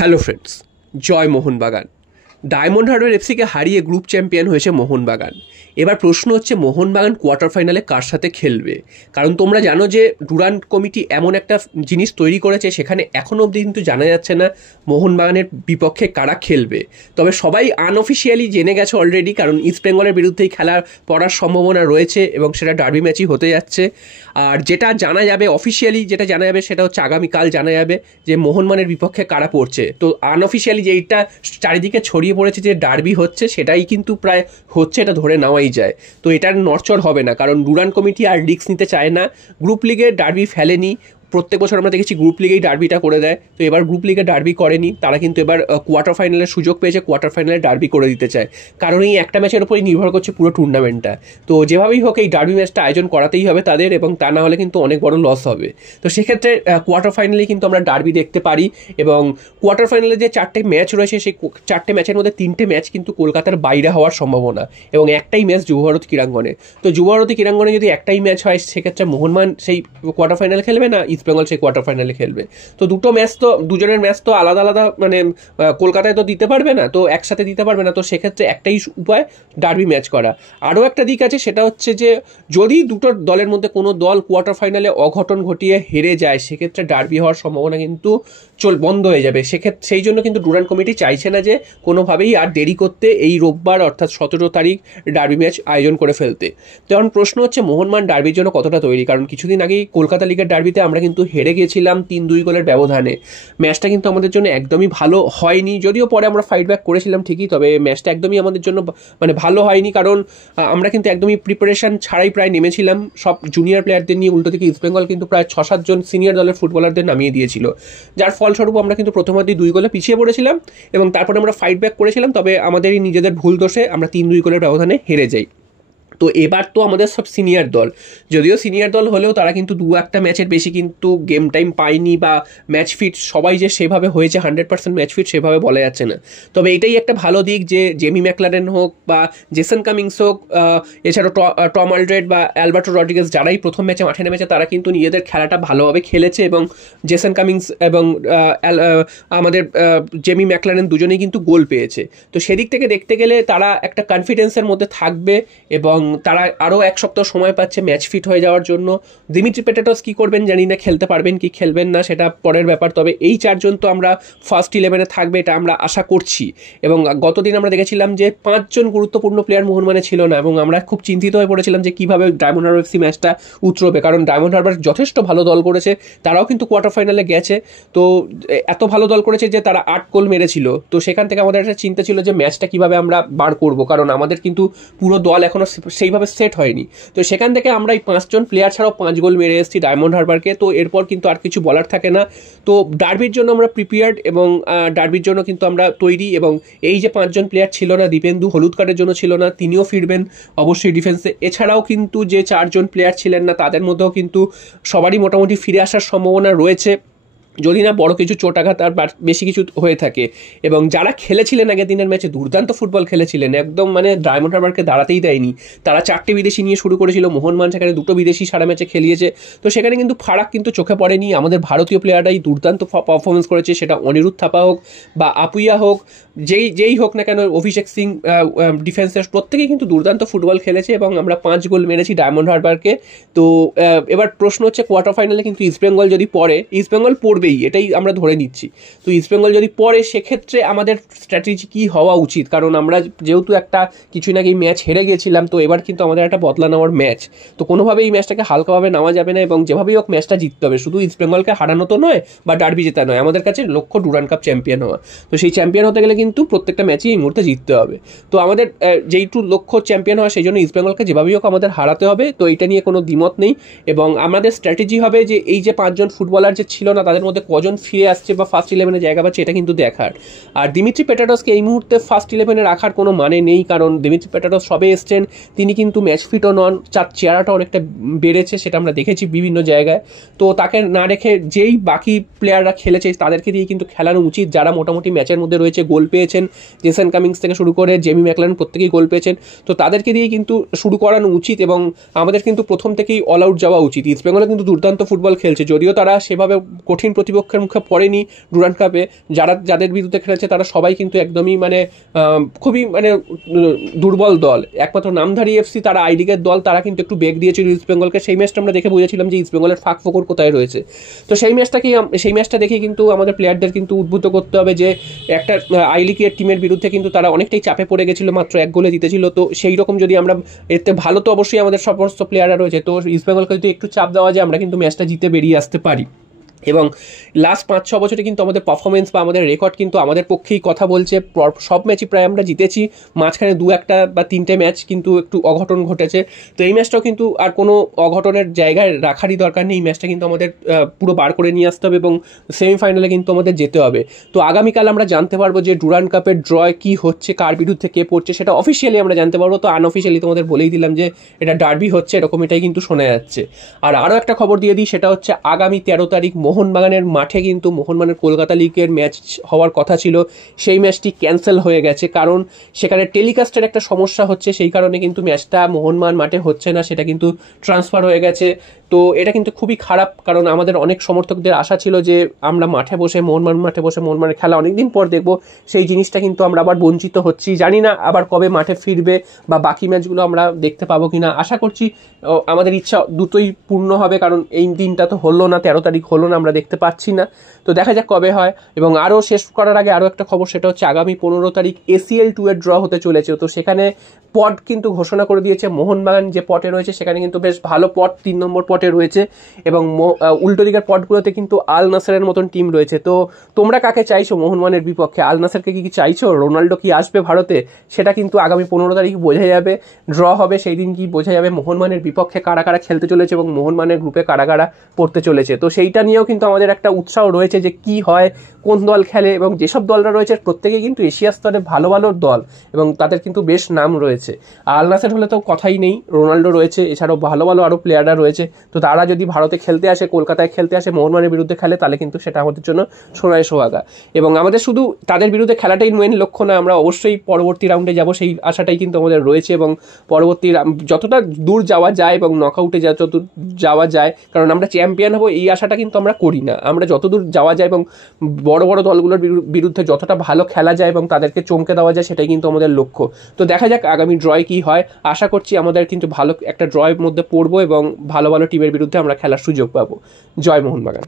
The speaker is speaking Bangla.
হ্যালো ফ্রেন্ডস, জয় মোহনবাগান। ডায়মন্ড হারবার এফসিকে হারিয়ে গ্রুপ চ্যাম্পিয়ন হয়েছে মোহনবাগান। এবার প্রশ্ন হচ্ছে মোহনবাগান কোয়ার্টার ফাইনালে কার সাথে খেলবে। কারণ তোমরা জানো যে ডুরান্ট কমিটি এমন একটা জিনিস তৈরি করেছে, সেখানে এখনও অবধি কিন্তু জানা যাচ্ছে না মোহনবাগানের বিপক্ষে কারা খেলবে। তবে সবাই আনঅফিসিয়ালি জেনে গেছে অলরেডি, কারণ ইস্ট বেঙ্গলের বিরুদ্ধেই খেলা পড়ার সম্ভাবনা রয়েছে এবং সেটা ডার্বি ম্যাচই হতে যাচ্ছে। আর যেটা জানা যাবে অফিসিয়ালি, যেটা জানা যাবে সেটা হচ্ছে আগামীকাল জানা যাবে যে মোহনবাগানের বিপক্ষে কারা পড়ছে। তো আনঅফিসিয়ালি যেইটা চারিদিকে ছড়িয়ে পড়েছে যে ডার্বি হচ্ছে, সেটাই কিন্তু প্রায় হচ্ছে, এটা ধরে নেওয়াই যায়। তো এটার নড়চড় হবে না, কারণ ডুরান্ট কমিটি আর রিস্ক নিতে চায় না। গ্রুপ লিগে ডার্বি ফেলেনি, প্রত্যেক বছর আমরা দেখেছি গ্রুপ লিগেই ডার্বিটা করে দেয়। তো এবার গ্রুপ লিগে ডার্বি করেনি, তারা কিন্তু এবার কোয়ার্টার ফাইনালের সুযোগ পেয়েছে, কোয়ার্টার ফাইনালে ডার্বি করে দিতে চায়। কারণ এই একটা ম্যাচের উপরই নির্ভর করছে পুরো টুর্নামেন্টটা। তো যেভাবেই হোক এই ডার্বি ম্যাচটা আয়োজন করাতেই হবে তাদের, এবং তা না হলে কিন্তু অনেক বড় লস হবে। তো সেক্ষেত্রে কোয়ার্টার ফাইনালে কিন্তু আমরা ডার্বি দেখতে পারি। এবং কোয়ার্টার ফাইনালে যে 4টে ম্যাচ রয়েছে, সেই 4টে ম্যাচের মধ্যে 3টে ম্যাচ কিন্তু কলকাতার বাইরে হওয়ার সম্ভাবনা, এবং একটাই ম্যাচ যুবভারতী ক্রীড়াঙ্গনে। তো যুবভারতী ক্রীড়াঙ্গনে যদি একটাই ম্যাচ হয়, সেক্ষেত্রে মোহনবাগান সেই কোয়ার্টার ফাইনালে খেলবে না, ইস্ট বেঙ্গল সেই কোয়ার্টার ফাইনালে খেলবে। তো দুটো ম্যাচ তো, দুজনের ম্যাচ তো আলাদা আলাদা, মানে কলকাতায় তো দিতে পারবে না, তো একসাথে দিতে পারবে না। তো সেক্ষেত্রে একটাই উপায় ডার্বি ম্যাচ করা। আরও একটা দিক আছে, সেটা হচ্ছে যে যদি দুটো দলের মধ্যে কোনো দল কোয়ার্টার ফাইনালে অঘটন ঘটিয়ে হেরে যায়, সেক্ষেত্রে ডার্বি হওয়ার সম্ভাবনা কিন্তু বন্ধ হয়ে যাবে। সেক্ষেত্রে সেই জন্য কিন্তু ডুরান্ট কমিটি চাইছে না যে কোনোভাবেই আর দেরি করতে এই রোববার অর্থাৎ 17 তারিখ ডার্বি ম্যাচ আয়োজন করে ফেলতে। তো এখন প্রশ্ন হচ্ছে মোহনবাগান ডার্বির জন্য কতটা তৈরি। কারণ কিছুদিন আগেই কলকাতা লিগের ডার্বিতে আমরা কিন্তু হেরে গিয়েছিলাম 3-2 গোলের ব্যবধানে। ম্যাচটা কিন্তু আমাদের জন্য একদমই ভালো হয়নি, যদিও পরে আমরা ফাইট ব্যাক করেছিলাম ঠিকই, তবে ম্যাচটা একদমই আমাদের জন্য মানে ভালো হয়নি। কারণ আমরা কিন্তু একদমই প্রিপারেশন ছাড়াই প্রায় নেমেছিলাম সব জুনিয়র প্লেয়ারদের নিয়ে। উল্টো দিকে ইস্ট বেঙ্গল কিন্তু প্রায় 6-7 জন সিনিয়র দলের ফুটবলারদের নামিয়ে দিয়েছিল, যার ফলস্বরূপ আমরা কিন্তু প্রথমার্ধে 2 গোলে পিছিয়ে পড়েছিলাম এবং তারপরে আমরা ফাইট ব্যাক করেছিলাম। তবে আমাদেরই নিজেদের ভুল দোষে আমরা 3-2 গোলের ব্যবধানে হেরে যাই। তো এবার তো আমাদের সব সিনিয়র দল, যদিও সিনিয়র দল হলেও তারা কিন্তু 2-1টা ম্যাচের বেশি কিন্তু গেম টাইম পায়নি, বা ম্যাচ ফিট সবাই যে সেভাবে হয়েছে 100% ম্যাচ ফিট সেভাবে বলা যাচ্ছে না। তবে এটাই একটা ভালো দিক যে জেমি ম্যাকলারেন হোক বা জেসন কামিংস হোক, এছাড়াও টম অলড্রেড বা অ্যালবার্টো রড্রিগেজ, যারাই প্রথম ম্যাচে মাঠে নেমেছে তারা কিন্তু নিজেদের খেলাটা ভালোভাবে খেলেছে। এবং জেসন কামিংস এবং আমাদের জেমি ম্যাকলারেন দুজনেই কিন্তু গোল পেয়েছে। তো সেদিক থেকে দেখতে গেলে তারা একটা কনফিডেন্সের মধ্যে থাকবে এবং তারা আরও এক সপ্তাহ সময় পাচ্ছে ম্যাচ ফিট হয়ে যাওয়ার জন্য। দিমিত্রি পেটাটোস কী করবেন জানি না, খেলতে পারবেন কি খেলবেন না সেটা পরের ব্যাপার। তবে এই 4 জন তো আমরা ফার্স্ট 11-এ থাকবে, এটা আমরা আশা করছি। এবং গতদিন আমরা দেখেছিলাম যে 5 জন গুরুত্বপূর্ণ প্লেয়ার মোহনবাগানে ছিল না, এবং আমরা খুব চিন্তিত হয়ে পড়েছিলাম যে কীভাবে ডায়মন্ড হারবার এফসি ম্যাচটা উতরবে। কারণ ডায়মন্ড হারবার যথেষ্ট ভালো দল করেছে, তারাও কিন্তু কোয়ার্টার ফাইনালে গেছে। তো এত ভালো দল করেছে যে তারা 8 গোল মেরেছিল। তো সেখান থেকে আমাদের একটা চিন্তা ছিল যে ম্যাচটা কীভাবে আমরা বার করবো, কারণ আমাদের কিন্তু পুরো দল এখনও সেইভাবে সেট হয়নি। তো সেখান থেকে আমরা এই 5 জন প্লেয়ার ছাড়াও 5 গোল মেরে এসেছি ডায়মন্ড হারবারকে। তো এরপর কিন্তু আর কিছু বলার থাকে না। তো ডার্বির জন্য আমরা প্রিপেয়ার্ড, এবং ডার্বির জন্য কিন্তু আমরা তৈরি। এবং এই যে 5 জন প্লেয়ার ছিল না, দীপেন্দু হলুদ কার্ডের জন্য ছিল না, তিনিও ফিরবেন অবশ্যই ডিফেন্সে। এছাড়াও কিন্তু যে 4 জন প্লেয়ার ছিলেন না, তাদের মধ্যেও কিন্তু সবারই মোটামুটি ফিরে আসার সম্ভাবনা রয়েছে, যদি না বড় কিছু চোটাঘাত আর বেশি কিছু হয়ে থাকে। এবং যারা খেলেছিলেন আগের দিনের ম্যাচে দুর্দান্ত ফুটবল খেলেছিলেন, একদম মানে ডায়মন্ড হারবারকে দাঁড়াতেই দেয়নি। তারা 4টে বিদেশি নিয়ে শুরু করেছিল, মোহনবাগান সেখানে 2টো বিদেশি সারা ম্যাচে খেলিয়েছে। তো সেখানে কিন্তু ফারাক কিন্তু চোখে পড়েনি, আমাদের ভারতীয় প্লেয়াররাই দুর্দান্ত পারফরমেন্স করেছে। সেটা অনিরুদ্ধ থাপা হোক বা আপুইয়া হোক, যেই হোক না কেন, অভিষেক সিং ডিফেন্সের, প্রত্যেকেই কিন্তু দুর্দান্ত ফুটবল খেলেছে এবং আমরা 5 গোল মেরেছি ডায়মন্ড হারবারকে। তো এবার প্রশ্ন হচ্ছে কোয়ার্টার ফাইনালে কিন্তু ইস্ট বেঙ্গল যদি পড়ে, ইস্ট বেঙ্গল পড়বেই এটাই আমরা ধরে নিচ্ছি। তো ইস্ট বেঙ্গল যদি পড়ে, সেক্ষেত্রে আমাদের স্ট্র্যাটেজি কী হওয়া উচিত, কারণ আমরা যেহেতু একটা কিছুদিন আগে ম্যাচ হেরে গিয়েছিলাম, তো এবার কিন্তু আমাদের একটা বদলা নেওয়ার ম্যাচ। তো কোনোভাবেই এই ম্যাচটাকে হালকাভাবে নেওয়া যাবে না, এবং যেভাবেই হোক ম্যাচটা জিততে হবে। শুধু ইস্ট বেঙ্গলকে হারানো তো নয় বা ডার্বি জেতা নয়, আমাদের কাছে লক্ষ্য ডুরান্ড কাপ চ্যাম্পিয়ন হওয়া। তো সেই চ্যাম্পিয়ন হতে গেলে কিন্তু প্রত্যেকটা ম্যাচই এই মুহূর্তে জিততে হবে। তো আমাদের যেইটু লক্ষ্য চ্যাম্পিয়ন হওয়া, সেই জন্য ইস্ট বেঙ্গলকে যেভাবেই হোক আমাদের হারাতে হবে। তো এটা নিয়ে কোনো দ্বিমত নেই। এবং আমাদের স্ট্র্যাটেজি হবে যে এই যে 5 জন ফুটবলার যে ছিল না, তাদের মধ্যে কজন ফিরে আসছে বা ফার্স্ট 11-এ জায়গা পাচ্ছে, এটা কিন্তু দেখার। আর দিমিত্রি পেটাটোসকে এই মুহূর্তে ফার্স্ট 11-এ রাখার কোনো মানে নেই, কারণ দিমিত্রি পেটাটোস সবে এসছেন, তিনি কিন্তু ম্যাচ ফিটও নন, চেহারাটা অনেকটা বেড়েছে, সেটা আমরা দেখেছি বিভিন্ন জায়গায়। তো তাকে না রেখে যেই বাকি প্লেয়াররা খেলেছে তাদেরকে দিয়ে কিন্তু খেলানো উচিত, যারা মোটামুটি ম্যাচের মধ্যে রয়েছে, গোল পেয়েছেন। জেসন কামিংস থেকে শুরু করে জেমি ম্যাকলারেন প্রত্যেকেই গোল পেয়েছেন। তো তাদেরকে দিয়ে কিন্তু শুরু করানো উচিত, এবং আমাদের কিন্তু প্রথম থেকেই অল আউট যাওয়া উচিত। ইস্ট বেঙ্গলে কিন্তু দুর্দান্ত ফুটবল খেলছে, যদিও তারা সেভাবে কঠিন প্রতিপক্ষের মুখে পড়েনি ডুরান্ড কাপে, যাদের বিরুদ্ধে খেলেছে তারা সবাই কিন্তু একদমই মানে খুবই মানে দুর্বল দল। একমাত্র নামধারী এফসি, তারা আই লিগের দল, তারা কিন্তু একটু বেগ দিয়েছিল ইস্ট বেঙ্গলকে। সেই ম্যাচটা আমরা দেখে বুঝেছিলাম যে ইস্ট বেঙ্গলের ফাঁক ফোকর কোথায় রয়েছে। তো সেই ম্যাচটা দেখেই কিন্তু আমাদের প্লেয়ারদের কিন্তু উদ্বুদ্ধ করতে হবে যে একটা আই লিগের টিমের বিরুদ্ধে কিন্তু তারা অনেকটাই চাপে পড়ে গেছিল, মাত্র 1 গোলে জিতেছিল। তো সেই রকম যদি আমরা এতে ভালো, তো অবশ্যই আমাদের সমস্ত প্লেয়াররা রয়েছে, তো ইস্ট বেঙ্গলকে যদি একটু চাপ দেওয়া যায় আমরা কিন্তু ম্যাচটা জিতে বেরিয়ে আসতে পারি। এবং লাস্ট 5-6 বছরে কিন্তু আমাদের পারফরমেন্স বা আমাদের রেকর্ড কিন্তু আমাদের পক্ষেই কথা বলছে। সব ম্যাচই প্রায় আমরা জিতেছি, মাঝখানে 2-1 বা 3টে ম্যাচ কিন্তু একটু অঘটন ঘটেছে। তো এই ম্যাচটাও কিন্তু আর কোনো অঘটনের জায়গায় রাখারই দরকার নেই, এই ম্যাচটা কিন্তু আমাদের পুরো বার করে নিয়ে আসতে হবে এবং সেমিফাইনালে কিন্তু আমাদের যেতে হবে। তো আগামীকাল আমরা জানতে পারবো যে ডুরান্ড কাপের ড্র কী হচ্ছে, কার বিরুদ্ধে কে পড়ছে, সেটা অফিসিয়ালি আমরা জানতে পারবো। তো আনঅফিসিয়ালি তোমাদের বলেই দিলাম যে এটা ডার্বি হচ্ছে, এরকম এটাই কিন্তু শোনা যাচ্ছে। আর আরও একটা খবর দিয়ে দিই, সেটা হচ্ছে আগামী 13 তারিখ মোহনবাগানের মাঠে কিন্তু মোহনবাগানের কলকাতা লিগের ম্যাচ হওয়ার কথা ছিল, সেই ম্যাচটি ক্যান্সেল হয়ে গেছে, কারণ সেখানে টেলিকাস্টের একটা সমস্যা হচ্ছে, সেই কারণে কিন্তু ম্যাচটা মোহনবাগান মাঠে হচ্ছে না, সেটা কিন্তু ট্রান্সফার হয়ে গেছে। তো এটা কিন্তু খুবই খারাপ, কারণ আমাদের অনেক সমর্থকদের আশা ছিল যে আমরা মাঠে বসে মোহনবাগানের খেলা অনেকদিন পর দেখবো, সেই জিনিসটা কিন্তু আমরা আবার বঞ্চিত হচ্ছি। জানি না আবার কবে মাঠে ফিরবে বা বাকি ম্যাচগুলো আমরা দেখতে পাবো কিনা। আশা করছি আমাদের ইচ্ছা দুটোই পূর্ণ হবে, কারণ এই দিনটা তো হলো না, 13 তারিখ হলো না, আমরা দেখতে পাচ্ছি না। তো দেখা যাক কবে হয়। এবং আরও শেষ করার আগে আরও একটা খবর, সেটা হচ্ছে আগামী 15 তারিখ ACL 2 এর ড্র হতে চলেছে। তো সেখানে পট কিন্তু ঘোষণা করে দিয়েছে, মোহনবাগান যে পটে রয়েছে সেখানে কিন্তু বেশ ভালো পট 3 নম্বর পটে রয়েছে, এবং উল্টো দিকের পটগুলোতে কিন্তু আল নাসেরের মতন টিম রয়েছে। তো তোমরা কাকে চাইছো মোহনবাগানের বিপক্ষে? আল নাসেরকে কি চাইছো? রোনাল্ডো কি আসবে ভারতে? সেটা কিন্তু আগামী 15 তারিখ বোঝা যাবে, ড্র হবে সেই দিন কি বোঝা যাবে মোহনবাগানের বিপক্ষে কারা কারা খেলতে চলেছে এবং মোহনবাগানের গ্রুপে কারা কারা পড়তে চলেছে। তো সেইটা নিয়েও কিন্তু আমাদের একটা উৎসাহ রয়েছে যে কি হয়, কোন দল খেলে, এবং যেসব দলরা রয়েছে প্রত্যেকেই কিন্তু এশিয়া স্তরে ভালো ভালো দল এবং তাদের কিন্তু বেশ নাম রয়েছে। আল নাসের হলে তো কথাই নেই, রোনাল্ডো রয়েছে, এছাড়াও ভালো ভালো আরও প্লেয়াররা রয়েছে। তো তারা যদি ভারতে খেলতে আসে, কলকাতায় খেলতে আসে, মোহনবাগানের বিরুদ্ধে খেলে, তাহলে কিন্তু সেটা আমাদের জন্য সোনায় সোহাগা। এবং আমাদের শুধু তাদের বিরুদ্ধে খেলাটাই মেন লক্ষ্য না, আমরা অবশ্যই পরবর্তী রাউন্ডে যাব, সেই আশাটাই কিন্তু আমাদের রয়েছে। এবং পরবর্তী যতটা দূর যাওয়া যায় এবং নকআউটে যত যাওয়া যায়, কারণ আমরা চ্যাম্পিয়ন হব এই আশাটা কিন্তু আমরা করি না, আমরা যতদূর যাওয়া যায় এবং বড় বড় দলগুলোর বিরুদ্ধে যতটা ভালো খেলা যায় এবং তাদেরকে চমকে দেওয়া যায়, সেটাই কিন্তু আমাদের লক্ষ্য। তো দেখা যাক আগামী ড্রয় কি হয়। আশা করছি আমাদের কিন্তু ভালো একটা ড্রয়ের মধ্যে পড়বো এবং ভালো ভালো টিমের বিরুদ্ধে আমরা খেলার সুযোগ পাবো। জয় মোহনবাগান।